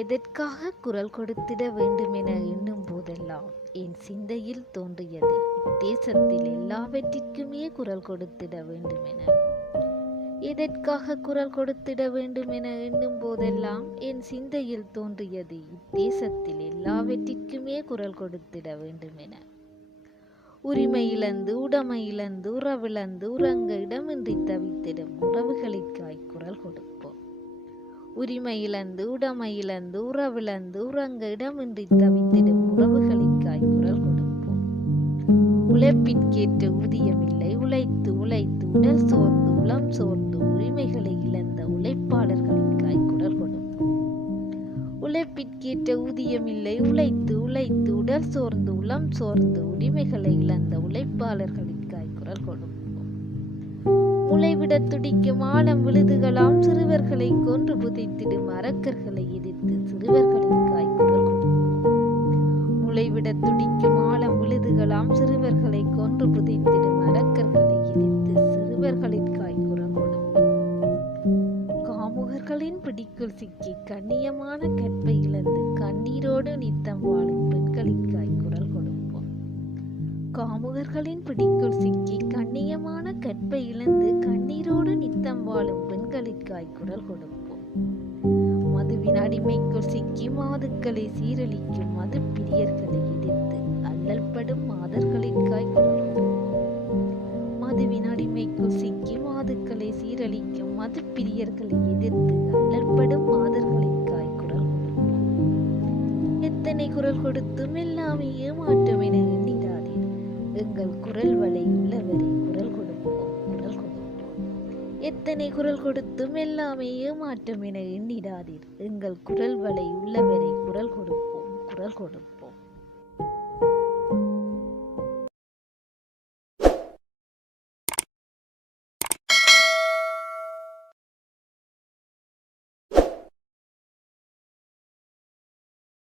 எதற்காக குரல் கொடுத்திட வேண்டுமென எண்ணும் போதெல்லாம் என் சிந்தையில் தோன்றியது. தேசத்தில் எல்லாவற்றிற்குமே குரல் கொடுத்திட வேண்டுமென. எதற்காக குரல் கொடுத்திட வேண்டுமென எண்ணும் போதெல்லாம் என் சிந்தையில் தோன்றியது. இத்தேசத்தில் எல்லாவற்றிற்குமே குரல் கொடுத்திட வேண்டுமென. உரிமை இழந்து உடமை இழந்து உறவிழந்து உறங்க இடமின்றி தவித்திடும் உறவுகளுக்காய் குரல் கொடுப்போம். உரிமை இழந்து உடைமை இழந்து உறவிழந்து உறங்க இடமின்றி தவித்திடும் உறவுகளுக்காய் குரல் கொடுப்போம். உழைப்பிற்கேற்ற ஊதியமில்லை உழைத்து உழைத்து உடல் சோர்ந்து உளம் சோர்ந்து உரிமைகளை இழந்த உழைப்பாளர்களுக்காய் குரல் கொடுப்போம். உழைப்பிற்கேற்ற ஊதியமில்லை உழைத்து உழைத்து உடல் சோர்ந்து உளம் சோர்ந்து உரிமைகளை இழந்த உழைப்பாளர்கள் முளைவிட துடிக்கும் ஆழம் விழுதுகளாம் சிறுவர்களை கொன்று புதைத்திடும் அரக்கர்களை எதிர்த்து சிறுவர்களுக்காய் குரல் முளைவிட துடிக்கும் ஆழம் விழுதுகளாம் சிறுவர்களை கொன்று புதைத்திடும் அரக்கர்களை எதிர்த்து சிறுவர்களின் காய் கொடுப்போம் காமுகர்களின் பிடிக்குள் சிக்கி கண்ணியமான கற்பை இழந்து கண்ணீரோடு நித்த காமுகர்களின் பிடிக்குள் சிக்கி கண்ணியமான கற்பை இழந்து கண்ணீரோடு நித்தம் வாழும் பெண்களுக்காய் குரல் கொடுப்போம். மதுவின் அடிமைக்குள் சிக்கி மாதுக்களை சீரழிக்கும் மது பிரியர்களை எதிர்த்து அல்லல்படும் மாதர்களுக்காய் குரல் மதுவின் அடிமைக்குள் சிக்கி மாதுக்களை சீரழிக்கும் மது பிரியர்களை எதிர்த்து அல்லற்படும் மாதர்களுக்காய் குரல் எத்தனை குரல் கொடுத்தும் எல்லாமே ஏமாற்ற எத்தனை குரல் கொடுத்தும் எல்லாமே ஏமாற்றம் என எண்ணிடாதீர். எங்கள் குரல் வலை உள்ளவரை குரல் கொடுப்போம் குரல் கொடுப்போம்.